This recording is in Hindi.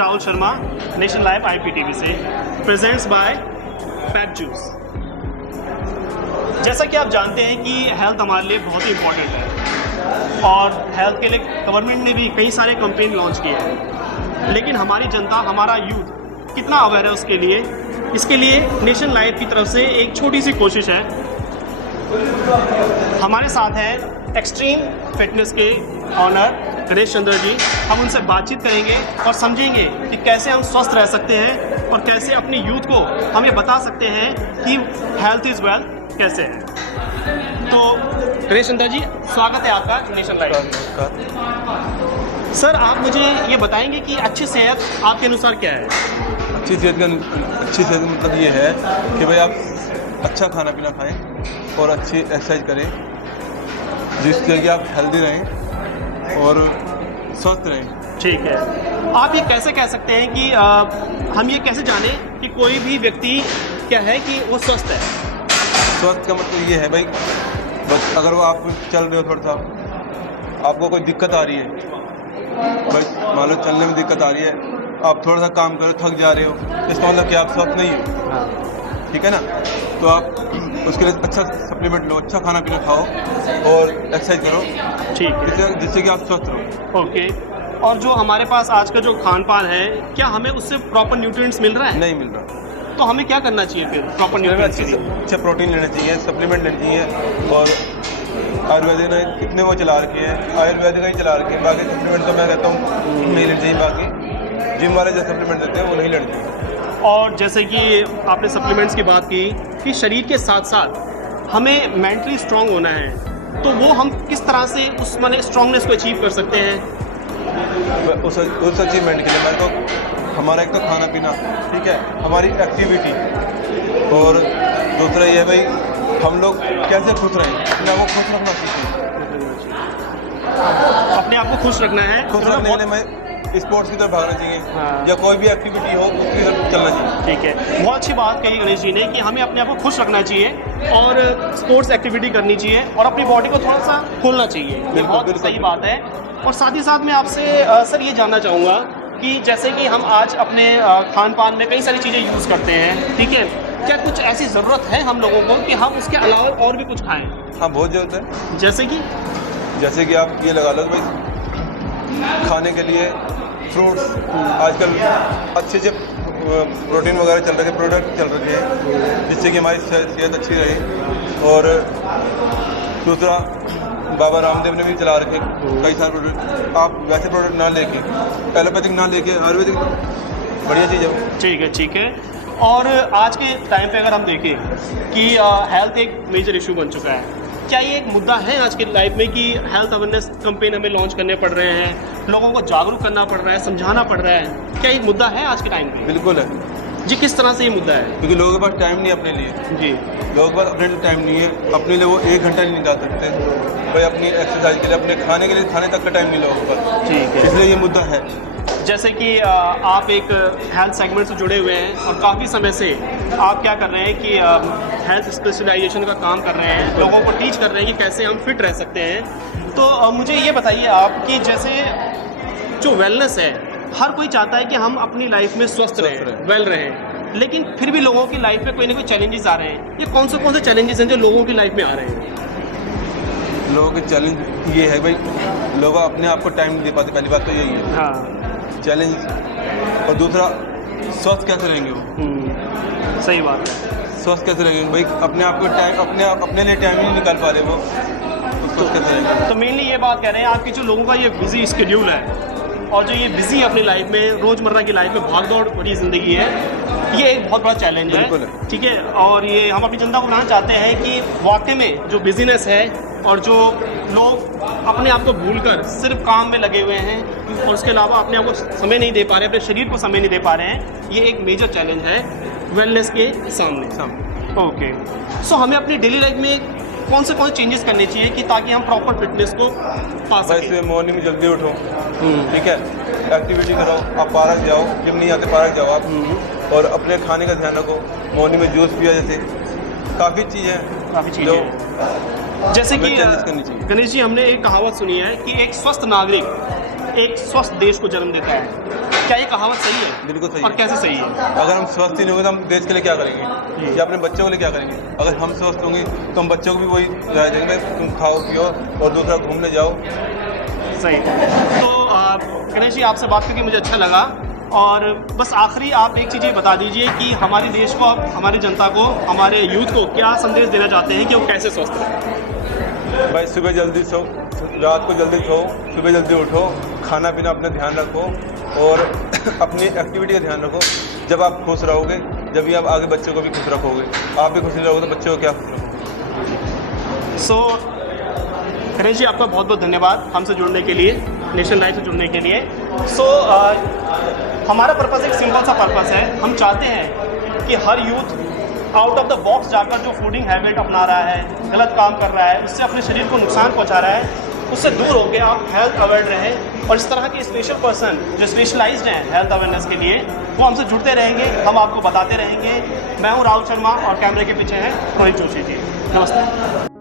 Rahul Sharma, national live IPTV से, प्रेजेंट्स बाय पैक जूस। जैसा कि आप जानते हैं कि हेल्थ हमारे लिए बहुत ही इम्पोर्टेंट है और हेल्थ के लिए गवर्नमेंट ने भी कई सारे कैंपेन लॉन्च किए हैं, लेकिन हमारी जनता, हमारा यूथ कितना अवेयर है उसके लिए, इसके लिए नेशनल लाइव की तरफ से एक छोटी सी कोशिश है। हमारे साथ हैं एक्सट्रीम फिटनेस के ऑनर गणेश चंद्र जी। हम उनसे बातचीत करेंगे और समझेंगे कि कैसे हम स्वस्थ रह सकते हैं और कैसे अपनी यूथ को हम ये बता सकते हैं कि हेल्थ इज़ वेल्थ कैसे है। तो गणेश चंद्र जी, स्वागत है आपका नेशनल लाइव। सर, आप मुझे ये बताएंगे कि अच्छी सेहत आपके अनुसार क्या है? अच्छी सेहत का मतलब ये है कि भाई आप अच्छा खाना पीना खाएं और अच्छी एक्सरसाइज करें जिससे कि आप हेल्दी रहें और स्वस्थ रहें। ठीक है। आप ये कैसे कह सकते हैं कि हम ये कैसे जानें कि कोई भी व्यक्ति क्या है कि वो स्वस्थ है? स्वस्थ का मतलब ये है भाई, बस अगर वो आप चल रहे हो, थोड़ा सा आपको कोई दिक्कत आ रही है, भाई मान लो चलने में दिक्कत आ रही है, आप थोड़ा सा काम करो, थक जा रहे हो, इसका मतलब कि आप स्वस्थ नहीं हो। ठीक है ना? तो आप उसके लिए अच्छा सप्लीमेंट लो, अच्छा खाना पीना खाओ और एक्सरसाइज करो। ठीक है, जिससे कि आप स्वस्थ रहो। ओके। और जो हमारे पास आज का जो खान पान है, क्या हमें उससे प्रॉपर न्यूट्रिएंट्स मिल रहा है? नहीं मिल रहा। तो हमें क्या करना चाहिए फिर प्रॉपर न्यूट्रिएंट्स के लिए? अच्छा प्रोटीन लेना चाहिए, सप्लीमेंट लेना चाहिए। और आयुर्वेदिक ने कितने वो चला रखे हैं, आयुर्वेदिक ही चला रखे हैं, बाकी सप्लीमेंट तो मैं कहता हूँ नहीं लेना चाहिए। बाकी जिम वाले जो सप्लीमेंट देते हैं वो नहीं लेना चाहिए। और जैसे कि आपने सप्लीमेंट्स की बात की कि शरीर के साथ साथ हमें मेंटली स्ट्रांग होना है, तो वो हम किस तरह से उस माने स्ट्रांगनेस को अचीव कर सकते हैं? उस अचीवमेंट के लिए मेरे को हमारा एक तो खाना पीना, ठीक है, हमारी एक्टिविटी, और दूसरा ये है भाई हम लोग कैसे खुश रहें, अपने आप को खुश रखना सीखें। अपने आप को खुश रखना है, खुश रखने के लिए मैं स्पोर्ट्स की तरफ भागना चाहिए। हाँ। या कोई भी एक्टिविटी हो उसकी तरफ चलना चाहिए। ठीक है, बहुत अच्छी बात कही गणेश जी ने कि हमें अपने आप को खुश रखना चाहिए और स्पोर्ट्स एक्टिविटी करनी चाहिए और अपनी बॉडी को थोड़ा सा खोलना चाहिए। ये बहुत सही बात है। और साथ ही साथ मैं आपसे सर ये जानना चाहूँगा कि जैसे कि हम आज अपने खान पान में कई सारी चीज़ें यूज़ करते हैं, ठीक है, क्या कुछ ऐसी ज़रूरत है हम लोगों को कि हम उसके अलावा और भी कुछ खाएँ? हाँ, बहुत ज़रूरत है। जैसे कि आप ये लगा लो भाई, खाने के लिए फ्रूट्स, आजकल अच्छे से प्रोटीन वगैरह चल रहे, प्रोडक्ट चल रहे हैं जिससे कि हमारी सेहत अच्छी रहे। और दूसरा बाबा रामदेव ने भी चला रखे कई सारे प्रोडक्ट। आप वैसे प्रोडक्ट ना लेके, एलोपैथिक ना लेके आयुर्वेदिक बढ़िया चीज़ है। ठीक है। और आज के टाइम पे अगर हम देखें कि हेल्थ एक मेजर इशू बन चुका है, क्या ये एक मुद्दा है आज के लाइफ में कि हेल्थ अवेयरनेस कैंपेन हमें लॉन्च करने पड़ रहे हैं, लोगों को जागरूक करना पड़ रहा है, समझाना पड़ रहा है, क्या एक मुद्दा है आज के टाइम पे? बिल्कुल है जी। किस तरह से ये मुद्दा है? क्योंकि लोगों के पास टाइम नहीं है अपने लिए। जी, लोगों के पास अपने लिए टाइम नहीं है, अपने लिए वो 1 घंटा नहीं निकाल सकते भाई अपनी एक्सरसाइज के लिए, अपने खाने के लिए, खाने तक का टाइम नहीं लोगों के पास। ठीक है। इसलिए ये मुद्दा है। जैसे कि आप एक हेल्थ सेगमेंट से जुड़े हुए हैं और काफ़ी समय से आप क्या कर रहे हैं कि हेल्थ स्पेशलाइजेशन का काम कर रहे हैं, लोगों को टीच कर रहे हैं कि कैसे हम फिट रह सकते हैं। तो मुझे ये बताइए आप कि जैसे जो वेलनेस है, हर कोई चाहता है कि हम अपनी लाइफ में स्वस्थ रहें, वेल रहें, लेकिन फिर भी लोगों की लाइफ में कोई ना कोई चैलेंजेस आ रहे हैं। ये कौन से चैलेंजेस हैं जो लोगों की लाइफ में आ रहे हैं? लोगों के चैलेंज ये है भाई, लोग अपने आप को टाइम नहीं दे पाते, पहली बात तो यही है। हाँ, चैलेंज। और दूसरा, स्वस्थ कैसे रहेंगे वो? सही बात है। स्वस्थ कैसे रहेंगे भाई, अपने आप को टाइम, अपने लिए टाइम ही नहीं निकाल पा रहे वो, स्वस्थ कैसे रहेंगे? तो मेनली ये बात कह रहे हैं आपकी जो लोगों का ये बिजी स्केड्यूल है और जो ये बिजी अपनी लाइफ में, रोज़मर्रा की लाइफ में भागदौड़ भरी ज़िंदगी है, ये एक बहुत बड़ा चैलेंज है। ठीक है। और ये हम अपनी जनता को बताना चाहते हैं कि वाकई में जो बिजीनेस है और जो लोग अपने आप को भूलकर सिर्फ काम में लगे हुए हैं और उसके अलावा अपने आप को समय नहीं दे पा रहे, अपने शरीर को समय नहीं दे पा रहे हैं, ये एक मेजर चैलेंज है वेलनेस के सामने। ओके। सो हमें अपनी डेली लाइफ में कौन से चेंजेस करने चाहिए कि ताकि हम प्रॉपर फिटनेस को पा सकें? वैसे मॉर्निंग में जल्दी उठो, ठीक है, एक्टिविटी करो, आप पार्क जाओ, जिम नहीं आते पार्क जाओ आप, और अपने खाने का ध्यान रखो। मॉर्निंग में जूस पिया, जैसे काफ़ी चीज़ें जैसे कि करनी चाहिए। गणेश जी, हमने एक कहावत सुनी है कि एक स्वस्थ नागरिक एक स्वस्थ देश को जन्म देता है। क्या ये कहावत सही है? बिल्कुल सही और है। कैसे सही है? अगर हम स्वस्थ ही नहीं होंगे तो हम देश के लिए क्या करेंगे या अपने बच्चों के लिए क्या करेंगे? अगर हम स्वस्थ होंगे तो हम बच्चों को भी वही राय देंगे, तुम खाओ पियो और दूसरा घूमने जाओ। सही। तो गणेश जी आपसे बात करके मुझे अच्छा लगा, और बस आखिरी आप एक चीज़ ये बता दीजिए कि हमारे देश को, हमारी जनता को, हमारे यूथ को क्या संदेश देना चाहते हैं कि वो कैसे स्वस्थ रहें? भाई सुबह जल्दी सो, रात को जल्दी सो, सुबह जल्दी उठो, खाना पीना अपना ध्यान रखो और अपनी एक्टिविटी का ध्यान रखो। जब आप खुश रहोगे, जब भी आप आगे बच्चों को भी खुश रखोगे। आप भी खुश नहीं रहोगे तो बच्चों को क्या खुश रखोगे? सो गणेश जी आपका बहुत बहुत धन्यवाद हमसे जुड़ने के लिए, नेशन लाइफ से जुड़ने के लिए। सो हमारा पर्पस एक सिंपल सा पर्पस है। हम चाहते हैं कि हर youth out of the box जाकर जो फूडिंग हैबिट अपना रहा है, गलत काम कर रहा है, उससे अपने शरीर को नुकसान पहुंचा रहा है, उससे दूर होकर आप हेल्थ अवेयर रहें। और इस तरह के स्पेशल पर्सन जो स्पेशलाइज्ड हैं हेल्थ अवेयरनेस के लिए, वो हमसे जुड़ते रहेंगे, हम आपको बताते रहेंगे। मैं हूँ राहुल शर्मा और कैमरे के पीछे हैं रोहित जोशी जी। नमस्ते।